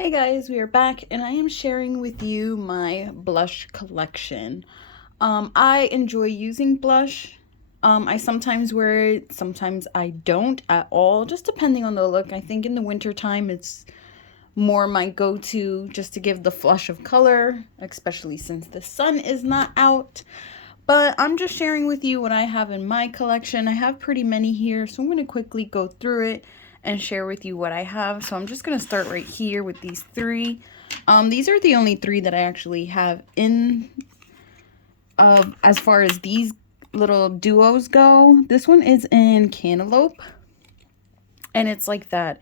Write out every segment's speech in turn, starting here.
Hey guys, we are back and I am sharing with you my blush collection. I enjoy using blush. I sometimes wear it, sometimes I don't at all, just depending on the look. I think in the winter time it's more my go-to just to give the flush of color, especially since the sun is not out. But I'm just sharing with you what I have in my collection. I have pretty many here, so I'm going to quickly go through it and share with you what I have. So I'm just going to start right here with these three. These are the only three that I actually have in as far as these little duos go. This one is in Cantaloupe, and it's like that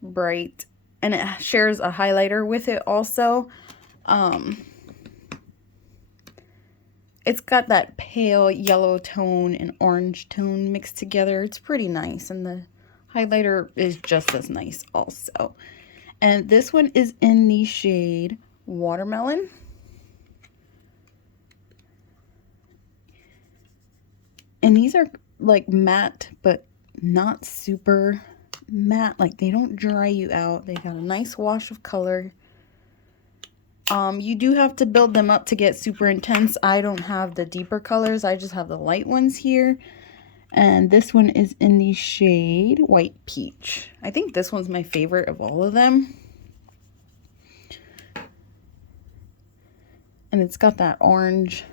bright, and it shares a highlighter with it also. It's got that pale yellow tone and orange tone mixed together. It's pretty nice, and the highlighter is just as nice also. And this one is in the shade Watermelon. And these are like matte, but not super matte. Like, they don't dry you out. They got a nice wash of color. You do have to build them up to get super intense. I don't have the deeper colors. I just have the light ones here. And this one is in the shade White Peach. I think this one's my favorite of all of them. And it's got that orange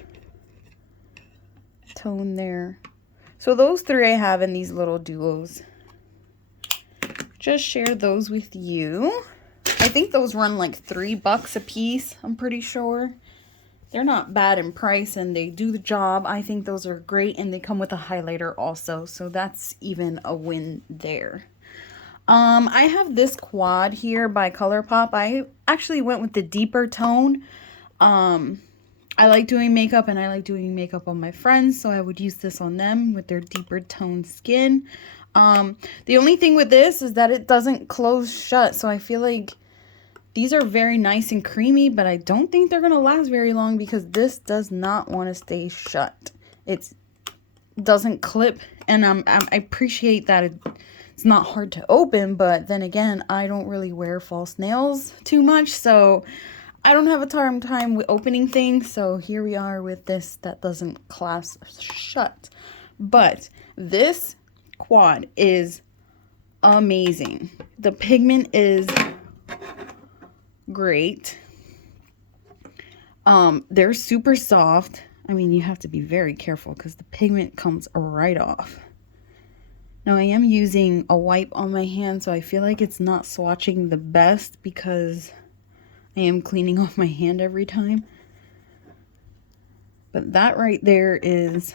tone there. So those three I have in these little duos. Just share those with you. I think those run like $3 a piece, I'm pretty sure. They're not bad in price and they do the job. I think those are great, and they come with a highlighter also, so that's even a win there. I have this quad here by Colourpop. I actually went with the deeper tone. I like doing makeup, and I like doing makeup on my friends, so I would use this on them with their deeper toned skin. The only thing with this is that it doesn't close shut, so I feel like these are very nice and creamy, but I don't think they're going to last very long because this does not want to stay shut. It doesn't clip, and I appreciate that it's not hard to open, but then again, I don't really wear false nails too much, so I don't have a time with opening things. So here we are with this that doesn't clasp shut. But this quad is amazing. The pigment is great. They're super soft. I mean, you have to be very careful because the pigment comes right off. Now, I am using a wipe on my hand, so I feel like it's not swatching the best because I am cleaning off my hand every time. But that right there is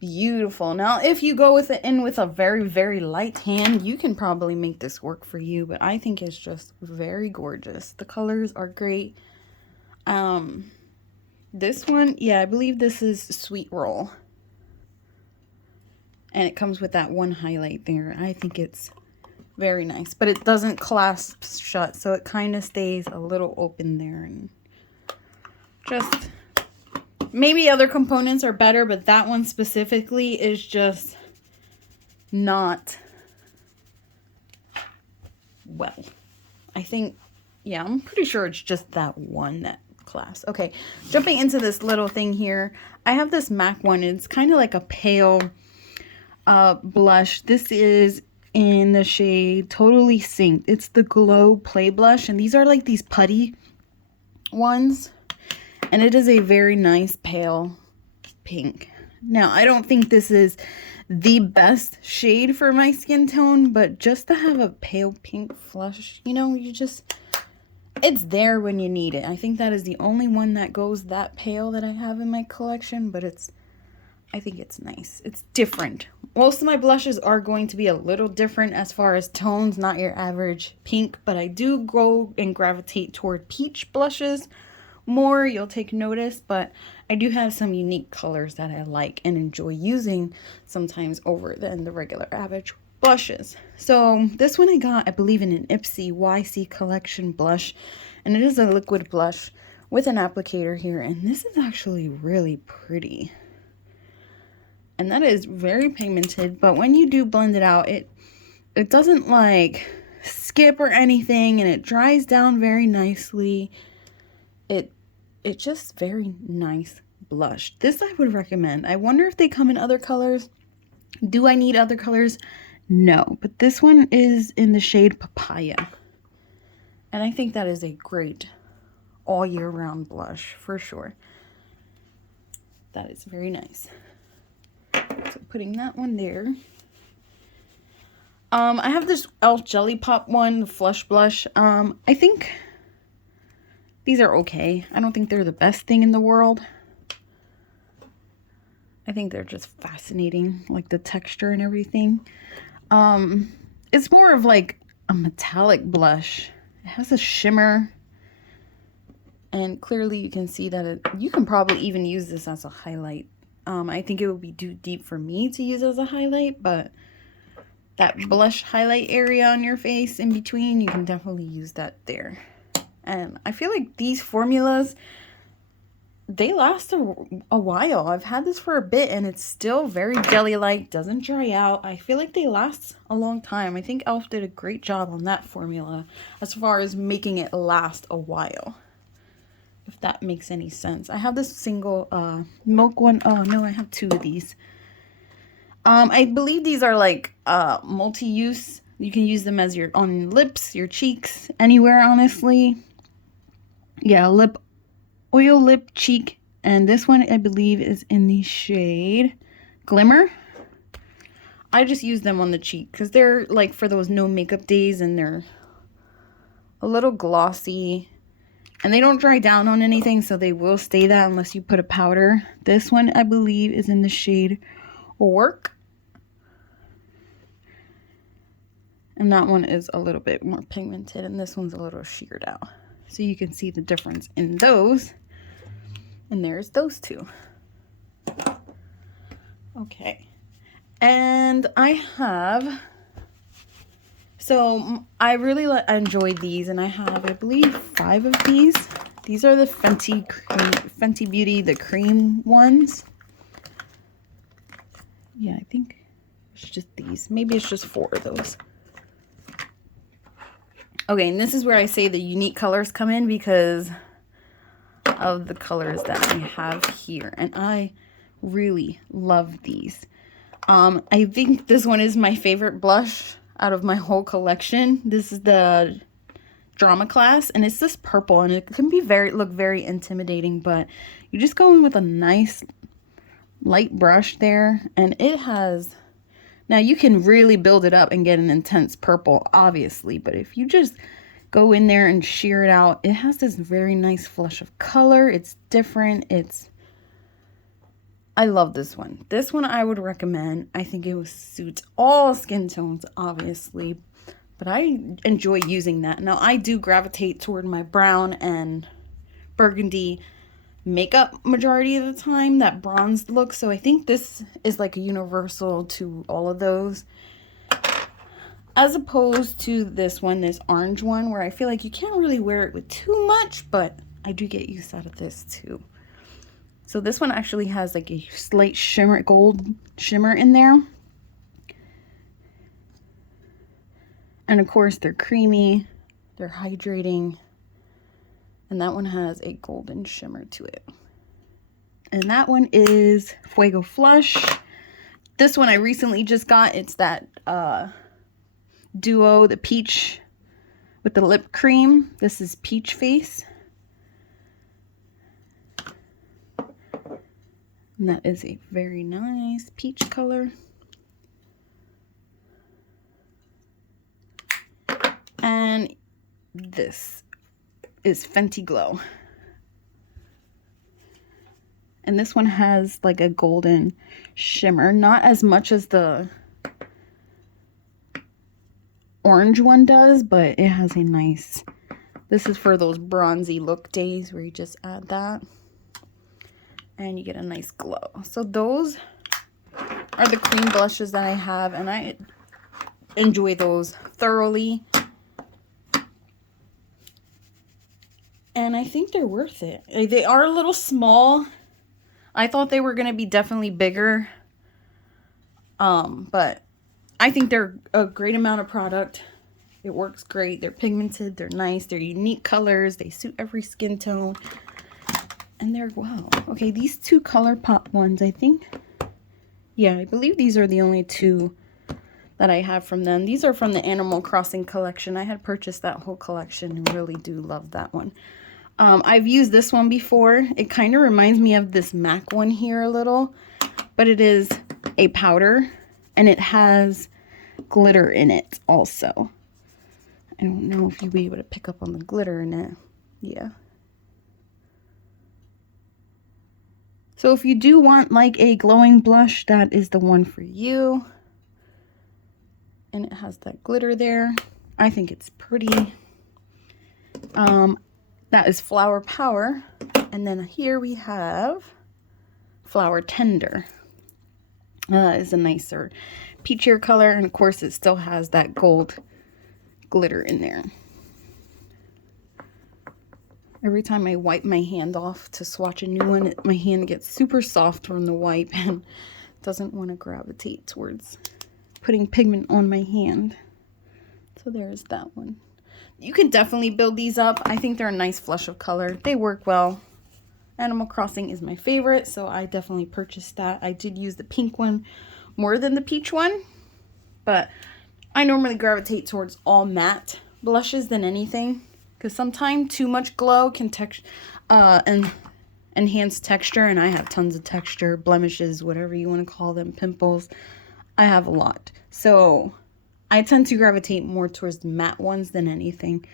beautiful. Now, if you go with a very, very light hand, you can probably make this work for you, but I think it's just very gorgeous. The colors are great. This one, yeah, I believe this is Sweet Roll. And it comes with that one highlight there. I think it's very nice, but it doesn't clasp shut, so it kind of stays a little open there, and just maybe other components are better, but that one specifically is just not well. I think, yeah, I'm pretty sure it's just that one that class. Okay, jumping into this little thing here, I have this MAC one. It's kind of like a pale blush. This is in the shade Totally Synced. It's the Glow Play Blush, and these are like these putty ones. And it is a very nice pale pink. Now, I don't think this is the best shade for my skin tone, but just to have a pale pink flush, you know, it's there when you need it. I think that is the only one that goes that pale that I have in my collection, but I think it's nice. It's different. Most of my blushes are going to be a little different as far as tones, not your average pink, but I do go and gravitate toward peach blushes more. You'll take notice, but I do have some unique colors that I like and enjoy using sometimes over than the regular average blushes. So this one I got, I believe, in an Ipsy YC collection blush, and it is a liquid blush with an applicator here, and this is actually really pretty. And that is very pigmented, but when you do blend it out, it doesn't like skip or anything, and it dries down very nicely. It's just very nice blush. This I would recommend. I wonder if they come in other colors. Do I need other colors? No, but this one is in the shade Papaya. And I think that is a great all year round blush for sure. That is very nice. So putting that one there. I have this e.l.f. Jelly Pop one, the Flush Blush. I think these are okay. I don't think they're the best thing in the world. I think they're just fascinating, like the texture and everything. It's more of like a metallic blush. It has a shimmer. And clearly you can see that you can probably even use this as a highlight. I think it would be too deep for me to use as a highlight, but that blush highlight area on your face in between, you can definitely use that there. And I feel like these formulas, they last a while. I've had this for a bit and it's still very jelly-like, doesn't dry out. I feel like they last a long time. I think e.l.f. did a great job on that formula as far as making it last a while. If that makes any sense. I have this single milk one. Oh no, I have two of these. I believe these are like multi-use. You can use them as your on lips, your cheeks, anywhere honestly. Yeah, lip oil, lip, cheek, and this one I believe is in the shade Glimmer. I just use them on the cheek because they're like for those no makeup days, and they're a little glossy. And they don't dry down on anything, so they will stay that unless you put a powder. This one, I believe, is in the shade Work. And that one is a little bit more pigmented, and this one's a little sheared out. So you can see the difference in those. And there's those two. Okay. And I have... So I really enjoyed these, and I have, I believe, 5 of these. These are the Fenty Beauty, the cream ones. Yeah, I think it's just these. Maybe it's just 4 of those. Okay, and this is where I say the unique colors come in because of the colors that I have here. And I really love these. I think this one is my favorite blush out of my whole collection. This is the Drama Class, and it's this purple, and it can be look very intimidating, but you just go in with a nice light brush there, and it has, now you can really build it up and get an intense purple, obviously, but if you just go in there and sheer it out, it has this very nice flush of color. It's different. I love this one. This one I would recommend. I think it suits all skin tones, obviously, but I enjoy using that. Now, I do gravitate toward my brown and burgundy makeup majority of the time, that bronzed look, so I think this is like a universal to all of those, as opposed to this one, this orange one, where I feel like you can't really wear it with too much, but I do get use out of this too. So this one actually has like a slight shimmer, gold shimmer in there. And of course they're creamy, they're hydrating. And that one has a golden shimmer to it. And that one is Fuego Flush. This one I recently just got. It's that duo, the peach with the lip cream. This is Peach Face. And that is a very nice peach color. And this is Fenty Glow. And this one has like a golden shimmer. Not as much as the orange one does, but it has a nice... This is for those bronzy look days where you just add that. And you get a nice glow. So those are the cream blushes that I have, and I enjoy those thoroughly. And I think they're worth it. They are a little small. I thought they were going to be definitely bigger. But I think they're a great amount of product. It works great. They're pigmented, they're nice, they're unique colors, they suit every skin tone. And they're, wow. Okay, these two Colourpop ones, I think. Yeah, I believe these are the only two that I have from them. These are from the Animal Crossing collection. I had purchased that whole collection and really do love that one. I've used this one before. It kind of reminds me of this MAC one here a little, but it is a powder and it has glitter in it also. I don't know if you'll be able to pick up on the glitter in it. Yeah. So if you do want like a glowing blush, that is the one for you. And it has that glitter there. I think it's pretty. That is Flower Power. And then here we have Flower Tender. Is a nicer peachier color. And of course it still has that gold glitter in there. Every time I wipe my hand off to swatch a new one, my hand gets super soft from the wipe and doesn't want to gravitate towards putting pigment on my hand. So there's that one. You can definitely build these up. I think they're a nice flush of color. They work well. Animal Crossing is my favorite, so I definitely purchased that. I did use the pink one more than the peach one, but I normally gravitate towards all matte blushes than anything, because sometimes too much glow can enhance texture, and I have tons of texture, blemishes, whatever you want to call them, pimples. I have a lot. So I tend to gravitate more towards the matte ones than anything.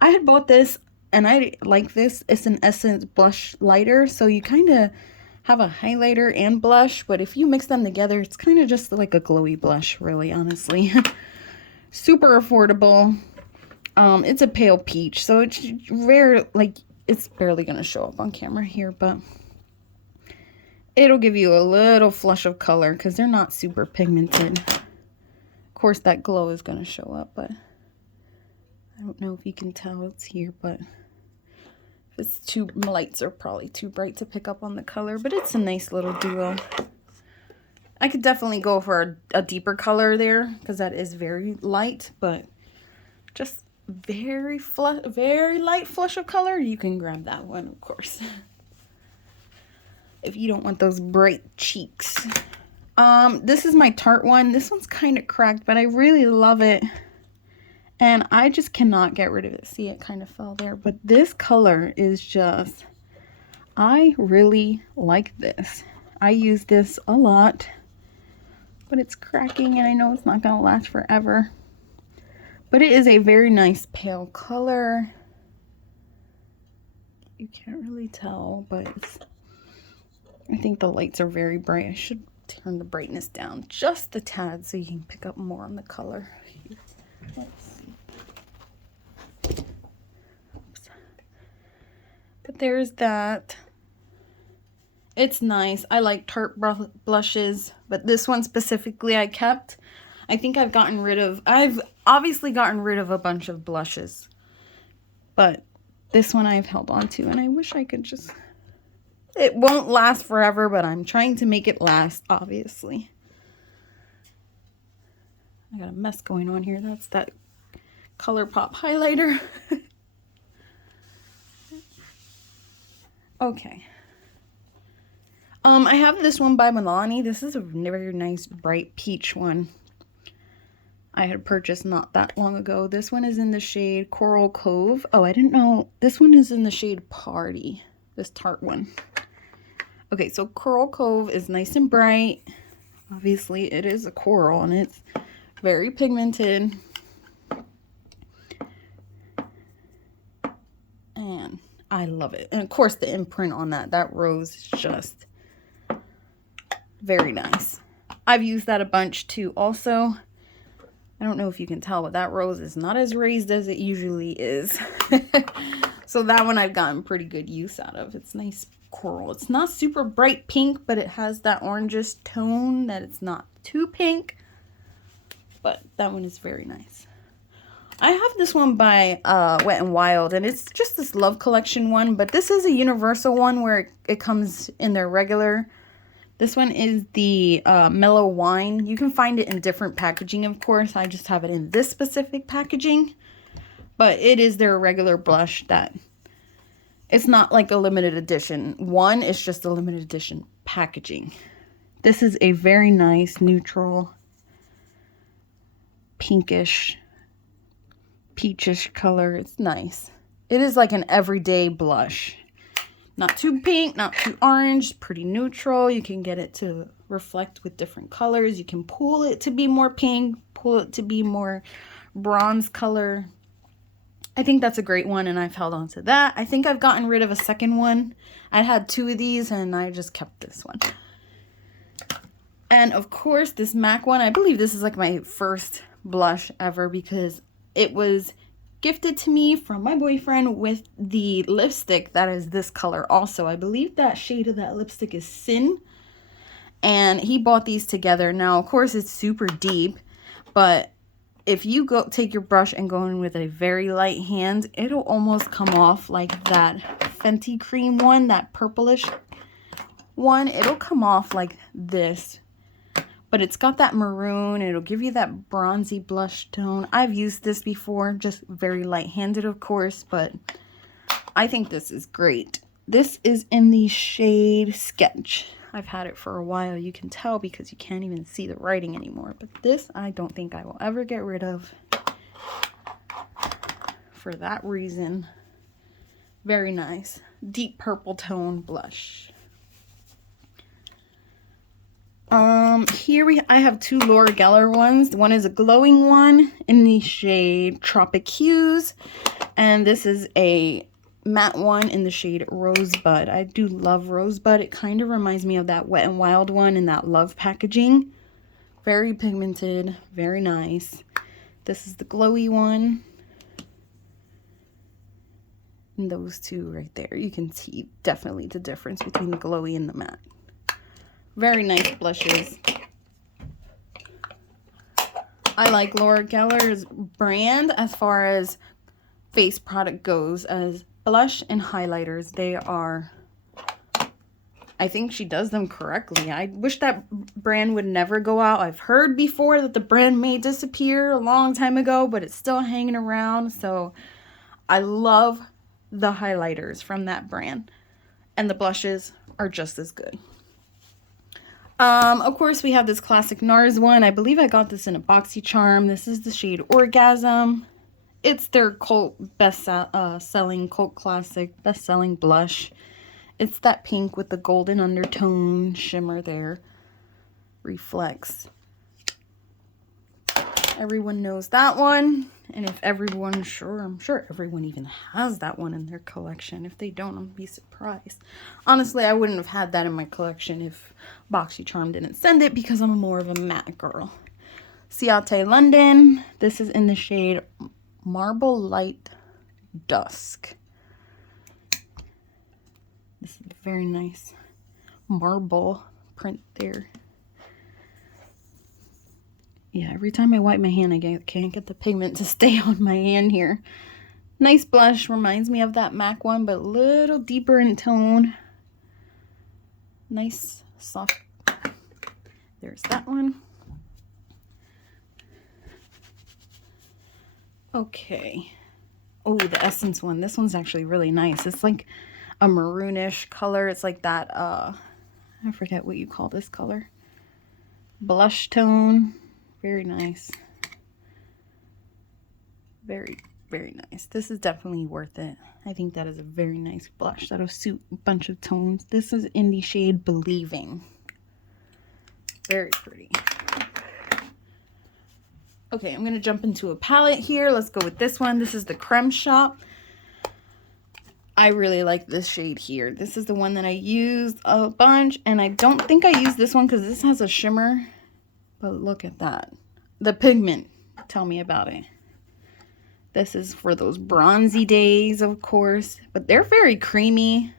I had bought this, and I like this. It's an Essence blush lighter, so you kind of have a highlighter and blush, but if you mix them together, it's kind of just like a glowy blush, really, honestly. Super affordable. It's a pale peach, so it's rare, like, it's barely going to show up on camera here, but it'll give you a little flush of color because they're not super pigmented. Of course, that glow is going to show up, but I don't know if you can tell it's here, but if it's too, lights are probably too bright to pick up on the color, but it's a nice little duo. I could definitely go for a deeper color there because that is very light, but just very light flush of color, you can grab that one, of course. If you don't want those bright cheeks. This is my Tarte one. This one's kind of cracked, but I really love it. And I just cannot get rid of it. See, it kind of fell there. But this color is just, I really like this. I use this a lot, but it's cracking and I know it's not going to last forever. But it is a very nice pale color. You can't really tell, but it's, I think the lights are very bright. I should turn the brightness down just a tad so you can pick up more on the color. Let's see. Oops. But there's that. It's nice. I like Tarte blushes, but this one specifically I kept. I think I've obviously gotten rid of a bunch of blushes, but this one I've held on to, and I wish I could just, it won't last forever, but I'm trying to make it last, obviously. I got a mess going on here. That's that Colourpop highlighter. Okay. I have this one by Milani. This is a very nice bright peach one. I had purchased not that long ago. This one is in the shade Coral Cove. Oh, I didn't know. This one is in the shade Party. This Tarte one. Okay, so Coral Cove is nice and bright. Obviously, it is a coral and it's very pigmented. And I love it. And of course, the imprint on that rose is just very nice. I've used that a bunch too also. I don't know if you can tell, but that rose is not as raised as it usually is. So that one I've gotten pretty good use out of. It's nice coral. It's not super bright pink, but it has that orangish tone that it's not too pink. But that one is very nice. I have this one by Wet n Wild, and it's just this Love Collection one, but this is a universal one where it comes in their regular. This one is the Mellow Wine. You can find it in different packaging, of course. I just have it in this specific packaging. But it is their regular blush that... It's not like a limited edition one. It's just a limited edition packaging. This is a very nice neutral pinkish peachish color. It's nice. It is like an everyday blush. Not too pink, not too orange, pretty neutral. You can get it to reflect with different colors. You can pull it to be more pink, pull it to be more bronze color. I think that's a great one, and I've held on to that. I think I've gotten rid of a second one. I had 2 of these, and I just kept this one. And, of course, this MAC one, I believe this is like my first blush ever because it was gifted to me from my boyfriend with the lipstick that is this color also. I believe that shade of that lipstick is Sin, and he bought these together. Now, of course, it's super deep, but if you go take your brush and go in with a very light hand, it'll almost come off like that Fenty cream one, that purplish one. It'll come off like this, but it's got that maroon. It'll give you that bronzy blush tone. I've used this before, just very light-handed, of course, but I think this is great. This is in the shade Sketch. I've had it for a while. You can tell because you can't even see the writing anymore. But this, I don't think I will ever get rid of. For that reason. Very nice. Deep purple tone blush. Here I have 2 Laura Geller ones. One is a glowing one in the shade Tropic Hues. And this is a matte one in the shade Rosebud. I do love Rosebud. It kind of reminds me of that Wet n Wild one in that Love packaging. Very pigmented, very nice. This is the glowy one. And those 2 right there. You can see definitely the difference between the glowy and the matte. Very nice blushes. I like Laura Geller's brand as far as face product goes, as blush and highlighters. They are, I think she does them correctly. I wish that brand would never go out. I've heard before that the brand may disappear a long time ago, but it's still hanging around. So I love the highlighters from that brand, and the blushes are just as good. Of course, we have this classic NARS one. I believe I got this in a BoxyCharm. This is the shade Orgasm. It's their cult selling cult classic best-selling blush. It's that pink with the golden undertone shimmer there. Reflects. Everyone knows that one. And if everyone, I'm sure everyone even has that one in their collection. If they don't, I'll be surprised. Honestly, I wouldn't have had that in my collection if BoxyCharm didn't send it because I'm more of a matte girl. Ciate London. This is in the shade Marble Light Dusk. This is a very nice marble print there. Yeah, every time I wipe my hand, I can't get the pigment to stay on my hand here. Nice blush. Reminds me of that MAC one, but a little deeper in tone. Nice, soft. There's that one. Okay. Oh, the Essence one. This one's actually really nice. It's like a maroonish color. It's like that, I forget what you call this color. Blush tone. Very nice. Very, very nice. This is definitely worth it. I think that is a very nice blush. That'll suit a bunch of tones. This is in the shade Believing. Very pretty. Okay, I'm going to jump into a palette here. Let's go with this one. This is the Creme Shop. I really like this shade here. This is the one that I used a bunch, and I don't think I used this one because this has a shimmer. But look at that. The pigment. Tell me about it. This is for those bronzy days, of course. But they're very creamy.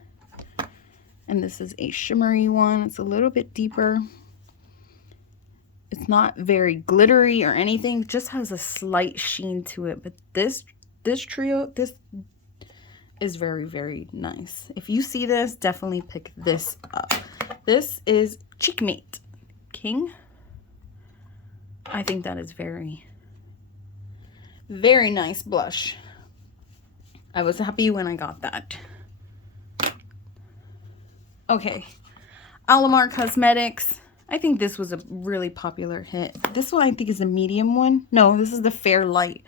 And this is a shimmery one. It's a little bit deeper. It's not very glittery or anything. It just has a slight sheen to it. But this trio, this is very, very nice. If you see this, definitely pick this up. This is Cheekmate King. I think that is very, very nice blush. I was happy when I got that. Okay, Alamar Cosmetics. I think this was a really popular hit. This one I think is a medium one. No, this is the Fair Light.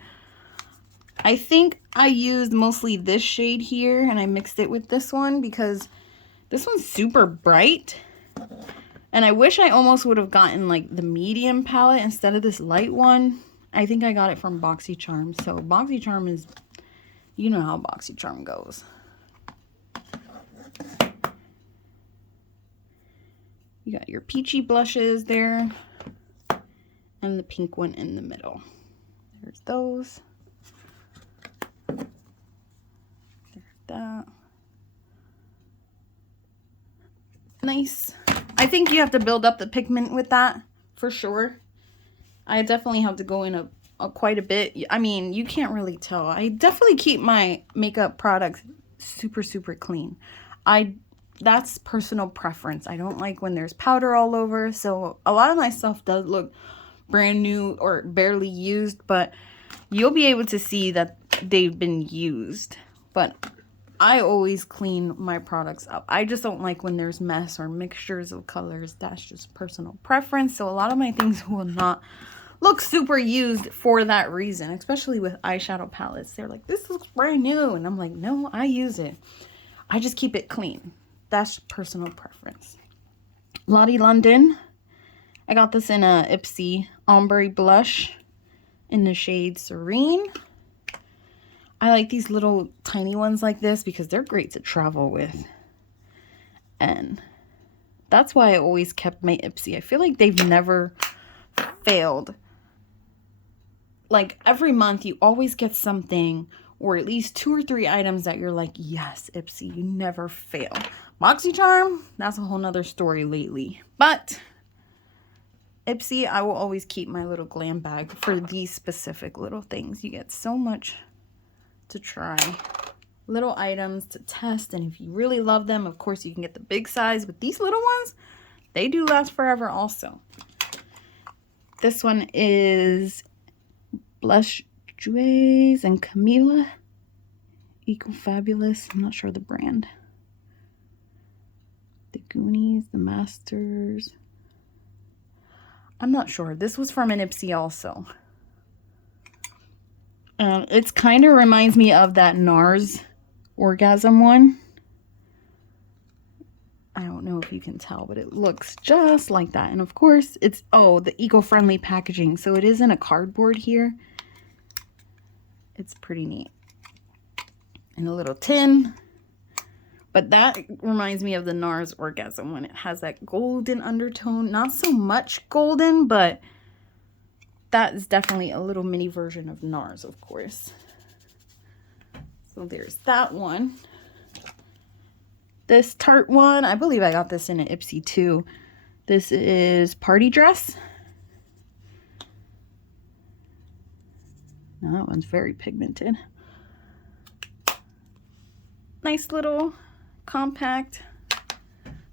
I think I used mostly this shade here and I mixed it with this one because this one's super bright. And I wish I almost would have gotten like the medium palette instead of this light one. I think I got it from BoxyCharm. So BoxyCharm is, you know how BoxyCharm goes. You got your peachy blushes there. And the pink one in the middle. There's those. There's that. Nice. I think you have to build up the pigment with that for sure. I definitely have to go in quite a bit. I mean, you can't really tell. I definitely keep my makeup products super, super clean. That's personal preference. I don't like when there's powder all over. So a lot of my stuff does look brand new or barely used, but you'll be able to see that they've been used. But I always clean my products up. I just don't like when there's mess or mixtures of colors. That's just personal preference. So a lot of my things will not look super used for that reason, especially with eyeshadow palettes. They're like, this looks brand new. And I'm like, no, I use it. I just keep it clean. That's personal preference. Lottie London. I got this in a Ipsy Ombre Blush in the shade Serene. I like these little tiny ones like this because they're great to travel with. And that's why I always kept my Ipsy. I feel like they've never failed. Like every month you always get something or at least 2 or 3 items that you're like, yes, Ipsy, you never fail. BoxyCharm, that's a whole nother story lately. But Ipsy, I will always keep my little glam bag for these specific little things. You get so much to try, little items to test, and if you really love them, of course you can get the big size, but these little ones, they do last forever also. This one is Blush Joues and Camila Eco Fabulous. I'm not sure the brand. The Goonies, the Masters, I'm not sure. This was from an Ipsy also. It's kind of reminds me of that NARS Orgasm one. I don't know if you can tell, but it looks just like that. And of course, it's, oh, the eco-friendly packaging. So it is in a cardboard here. It's pretty neat. In a little tin. But that reminds me of the NARS Orgasm one. It has that golden undertone. Not so much golden, but that is definitely a little mini version of NARS, of course. So there's that one. This Tarte one, I believe I got this in an Ipsy too. This is Party Dress. Now that one's very pigmented. Nice little compact,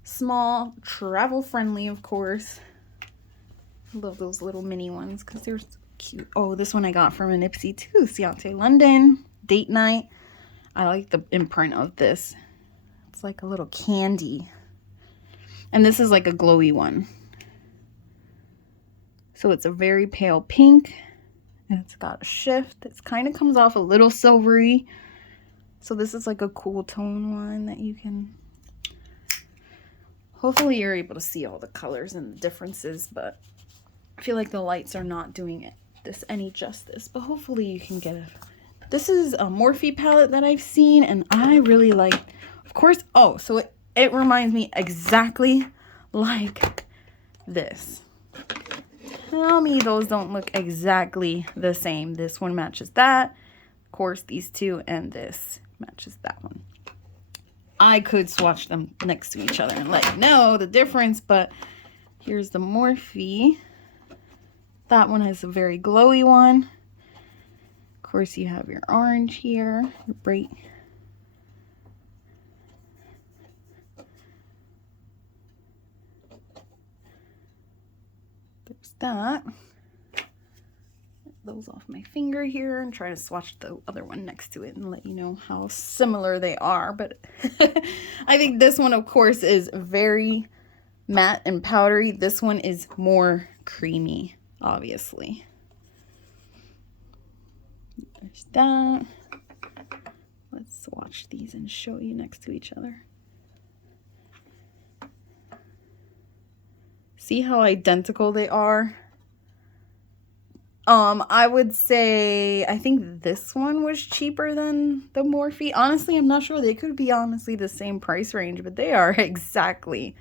small, travel friendly, of course. I love those little mini ones because they're so cute. Oh, this one I got from an Ipsy too. Ciate London, Date Night. I like the imprint of this. It's like a little candy. And this is like a glowy one. So it's a very pale pink. And it's got a shift. It kind of comes off a little silvery. So this is like a cool tone one that you can... Hopefully you're able to see all the colors and the differences, but I feel like the lights are not doing this any justice. But hopefully you can get it. This is a Morphe palette that I've seen, and I really like... Of course, oh, so it reminds me exactly like this. Tell me those don't look exactly the same. This one matches that. Of course, these two and this matches that one. I could swatch them next to each other and let you know the difference, but here's the Morphe. That one is a very glowy one. Of course, you have your orange here, your bright. that. Those off my finger here and try to swatch the other one next to it and let you know how similar they are. But I think this one, of course, is very matte and powdery. This one is more creamy, obviously. There's that. Let's swatch these and show you next to each other. See how identical they are? I would say, I think this one was cheaper than the Morphe. Honestly, I'm not sure. They could be honestly the same price range, but they are exactly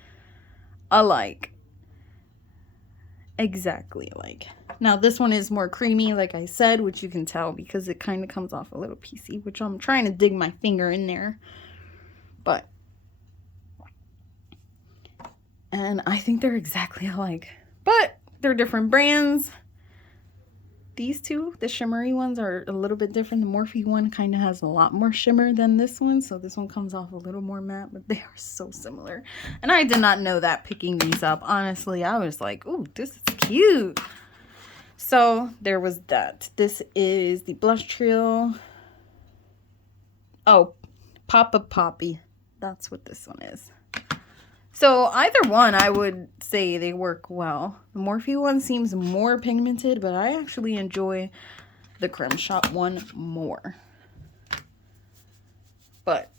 alike. Exactly alike. Now, this one is more creamy, like I said, which you can tell because it kind of comes off a little piecey, which I'm trying to dig my finger in there. But, and I think they're exactly alike, but they're different brands. These two, the shimmery ones, are a little bit different. The Morphe one kind of has a lot more shimmer than this one, so this one comes off a little more matte, but they are so similar. And I did not know that picking these up. Honestly, I was like, ooh, this is cute. So there was that. This is the blush trio. Oh, Papa Poppy. That's what this one is. So either one, I would say they work well. The Morphe one seems more pigmented, but I actually enjoy the Creme Shop one more. But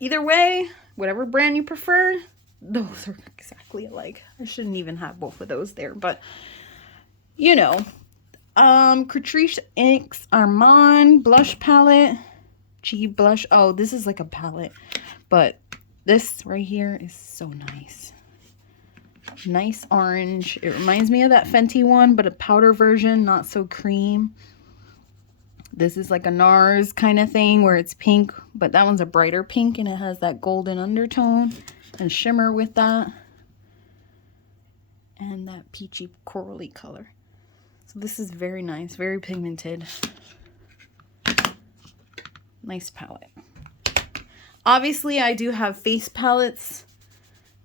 either way, whatever brand you prefer, those are exactly alike. I shouldn't even have both of those there, but you know. Catrice X Armand blush palette. G blush. Oh, this is like a palette, but this right here is so nice. Nice orange. It reminds me of that Fenty one, but a powder version, not so cream. This is like a NARS kind of thing where it's pink, but that one's a brighter pink and it has that golden undertone and shimmer with that. And that peachy corally color. So this is very nice, very pigmented. Nice palette. Obviously, I do have face palettes,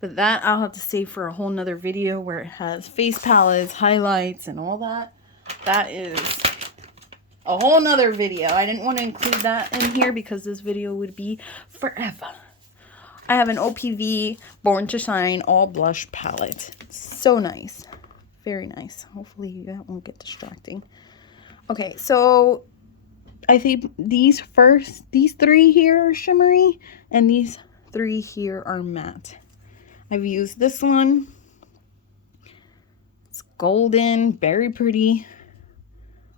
but that I'll have to save for a whole nother video where it has face palettes, highlights, and all that. That is a whole nother video. I didn't want to include that in here because this video would be forever. I have an OPV Born to Shine all blush palette. So nice. Very nice. Hopefully that won't get distracting. Okay, so I think these three here are shimmery, and these three here are matte. I've used this one. It's golden, very pretty.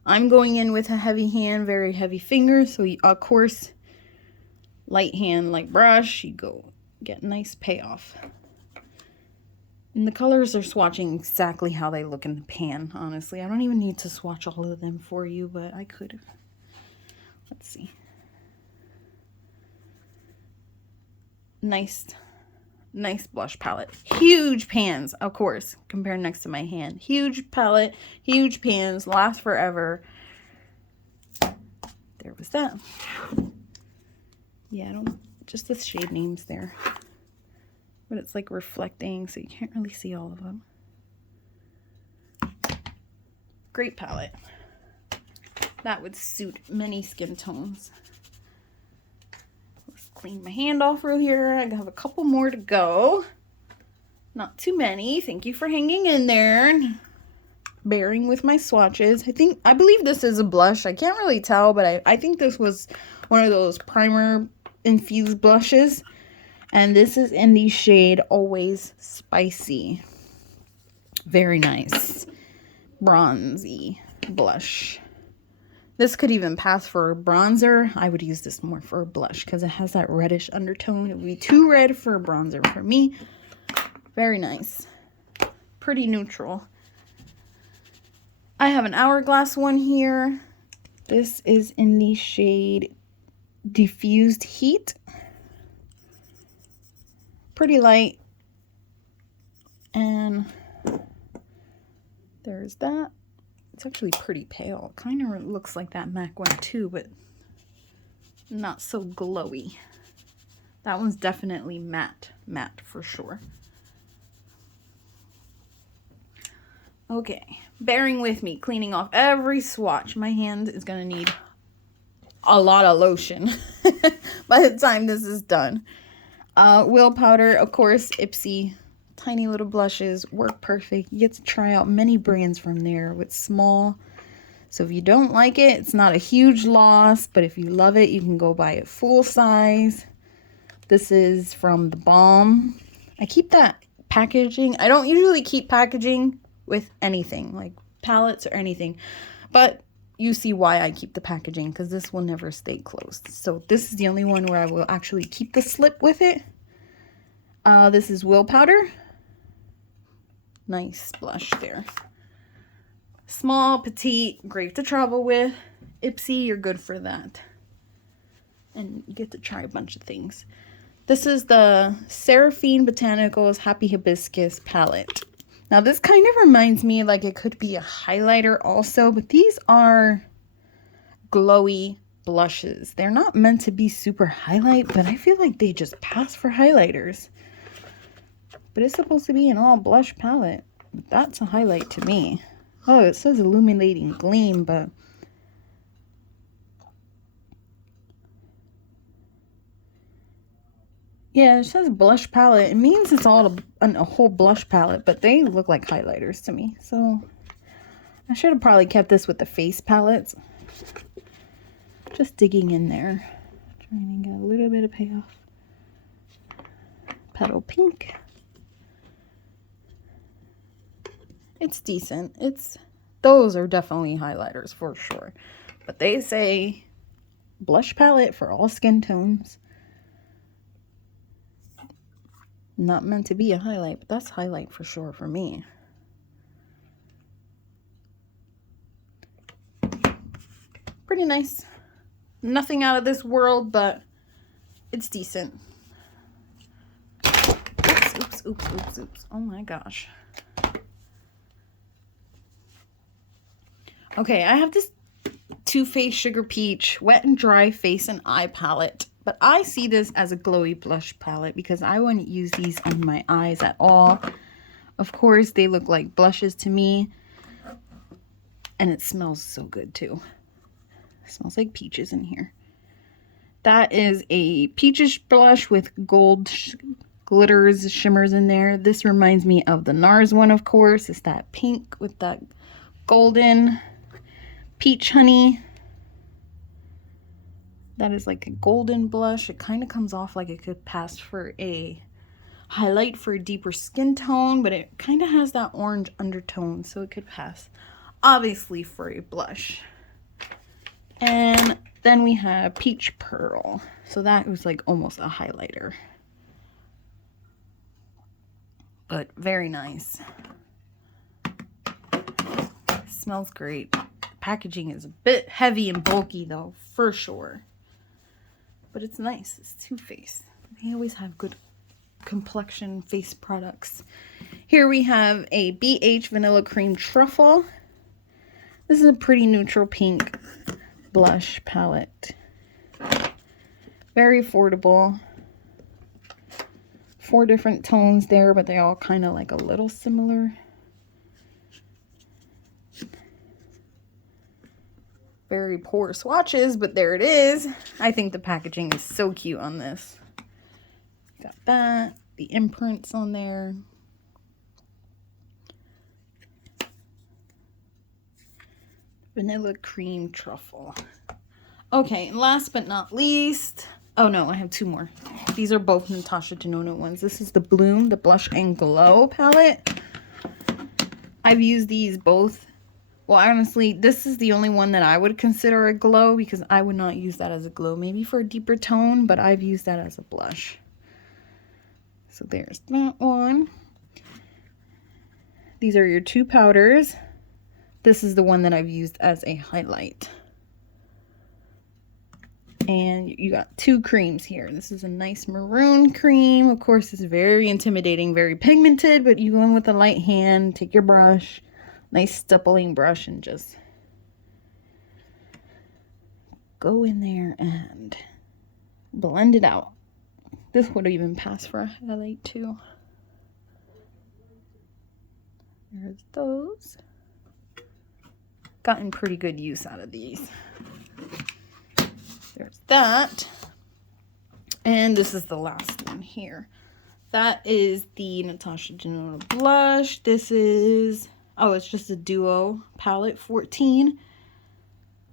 I'm going in with a heavy hand, very heavy fingers. So, of course, light hand, light brush, you go get nice payoff. And the colors are swatching exactly how they look in the pan, honestly. I don't even need to swatch all of them for you, but I could have. Let's see. Nice blush palette. Huge pans, of course, compared next to my hand. Huge palette, huge pans, last forever. There was that. Yeah, just the shade names there. But it's like reflecting, so you can't really see all of them. Great palette. That would suit many skin tones. Let's clean my hand off real here. I have a couple more to go. Not too many. Thank you for hanging in there and bearing with my swatches. I believe this is a blush. I can't really tell, but I think this was one of those primer infused blushes. And this is in the shade Always Spicy. Very nice. Bronzy blush. This could even pass for a bronzer. I would use this more for a blush because it has that reddish undertone. It would be too red for a bronzer for me. Very nice. Pretty neutral. I have an Hourglass one here. This is in the shade Diffused Heat. Pretty light. And there's that. It's actually pretty pale. Kind of looks like that MAC one too, but not so glowy. That one's definitely matte for sure. Okay, bearing with me, cleaning off every swatch. My hand is gonna need a lot of lotion by the time this is done. Wheel powder, of course, Ipsy. Tiny little blushes, work perfect. You get to try out many brands from there with small. So if you don't like it, it's not a huge loss, but if you love it, you can go buy it full size. This is from The Balm. I keep that packaging. I don't usually keep packaging with anything, like palettes or anything, but you see why I keep the packaging, because this will never stay closed. So this is the only one where I will actually keep the slip with it. This is Wheel Powder. Nice blush there. Small, petite, great to travel with. Ipsy, you're good for that. And you get to try a bunch of things. This is the Seraphine Botanicals Happy Hibiscus palette. Now this kind of reminds me like it could be a highlighter also, but these are glowy blushes. They're not meant to be super highlight, but I feel like they just pass for highlighters. But it's supposed to be an all blush palette. That's a highlight to me. Oh, it says illuminating gleam, but yeah, it says blush palette. It means it's all a whole blush palette, but they look like highlighters to me. So I should have probably kept this with the face palettes. Just digging in there. Trying to get a little bit of payoff. Petal Pink. It's decent. Those are definitely highlighters for sure. But they say blush palette for all skin tones. Not meant to be a highlight, but that's highlight for sure for me. Pretty nice. Nothing out of this world, but it's decent. Oops. Oh my gosh. Okay, I have this Too Faced Sugar Peach Wet and Dry Face and Eye Palette. But I see this as a glowy blush palette because I wouldn't use these on my eyes at all. Of course, they look like blushes to me. And it smells so good too. It smells like peaches in here. That is a peachish blush with gold glitters, shimmers in there. This reminds me of the NARS one, of course. It's that pink with that golden peach honey. That is like a golden blush. It kind of comes off like it could pass for a highlight for a deeper skin tone, but it kind of has that orange undertone, so it could pass obviously for a blush. And then we have Peach Pearl. So that was like almost a highlighter. But very nice. Smells great. Packaging is a bit heavy and bulky though, for sure. But it's nice. It's Too Faced. They always have good complexion face products. Here we have a BH Vanilla Cream Truffle. This is a pretty neutral pink blush palette. Very affordable. 4 different tones there, but they all kind of like a little similar. Very poor swatches, but there it is. I think the packaging is so cute on this. Got that, the imprints on there. Vanilla Cream Truffle. Okay, and last but not least, oh no, I have 2 more. These are both Natasha Denona ones. This is the Bloom, the Blush and Glow palette. I've used these both. Well, honestly, this is the only one that I would consider a glow because I would not use that as a glow. Maybe for a deeper tone, but I've used that as a blush. So there's that one. These are your 2 powders. This is the one that I've used as a highlight. And you got 2 creams here. This is a nice maroon cream. Of course, it's very intimidating, very pigmented, but you go in with a light hand, take your brush, nice stippling brush, and just go in there and blend it out. This would even pass for a highlight too. There's those. Gotten pretty good use out of these. There's that. And this is the last one here. That is the Natasha Denona blush. This is, oh, it's just a duo palette, 14.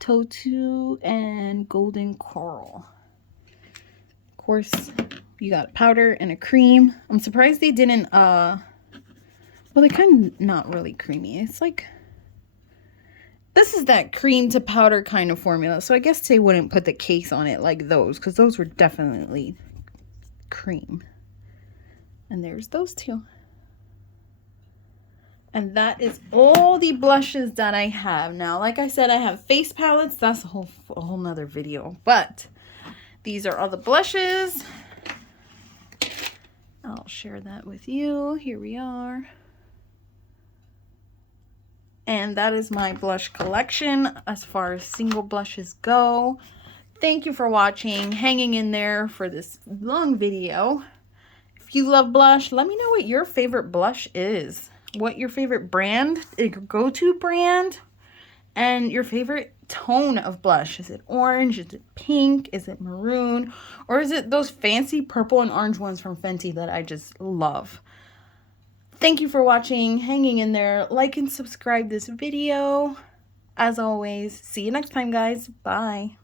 Totu and Golden Coral. Of course, you got a powder and a cream. I'm surprised they didn't, well, they're kind of not really creamy. It's like, this is that cream to powder kind of formula. So I guess they wouldn't put the case on it like those, because those were definitely cream. And there's those two. And that is all the blushes that I have. Now, like I said, I have face palettes. That's a whole nother video. But these are all the blushes. I'll share that with you. Here we are. And that is my blush collection as far as single blushes go. Thank you for watching, hanging in there for this long video. If you love blush, let me know what your favorite blush is. What your favorite brand, your go-to brand, and your favorite tone of blush. Is it orange? Is it pink? Is it maroon? Or is it those fancy purple and orange ones from Fenty that I just love? Thank you for watching, hanging in there. Like and subscribe this video. As always, see you next time, guys. Bye.